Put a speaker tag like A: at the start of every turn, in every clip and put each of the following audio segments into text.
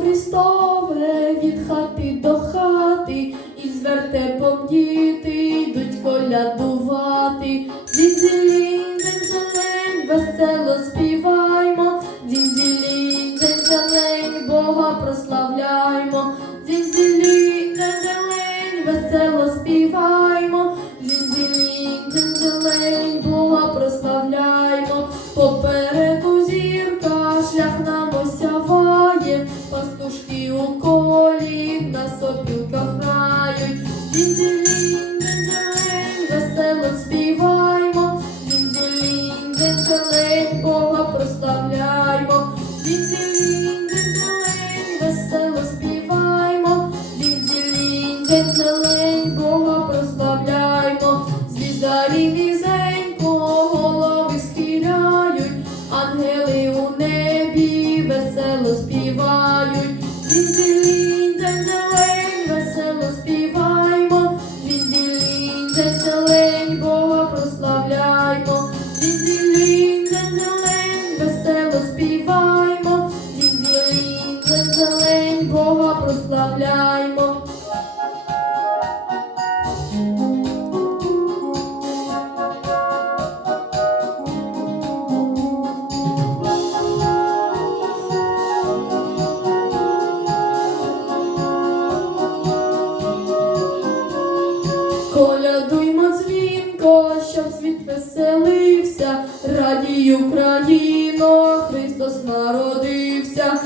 A: Христове від хати до хати, і з вертепом діти йдуть колядувати. Дідзелінь, дзень, весело співаймо, дідзелінь, дзень, Бога прославляймо. Дідзелінь, дзень, весело співаймо, дідзелінь, дзень, Бога прославляймо. Попереду зірка, шлях нам осяває, пастушки у колі на сопілках грають. Дінь-ділінь, Бога прославляймо. Звіздарі низенько голови схиляють, ангели у небі весело співають. Дінь-ділінь, день-делень, весело співаймо. Дінь-ділінь, день-делень, Бога прославляймо. Дінь-ділінь, день-делень, весело співаймо. Дінь-ділінь, день-делень, Бога прославляймо. Щоб світ веселився, радій Україно, Христос народився.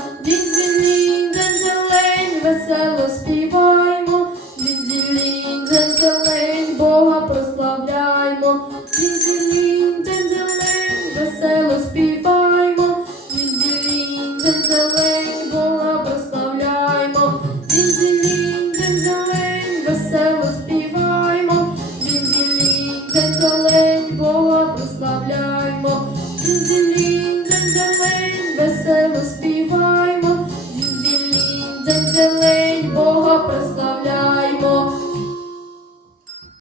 A: День-день-день, весело співаймо, День-день-день, Бога прославляємо.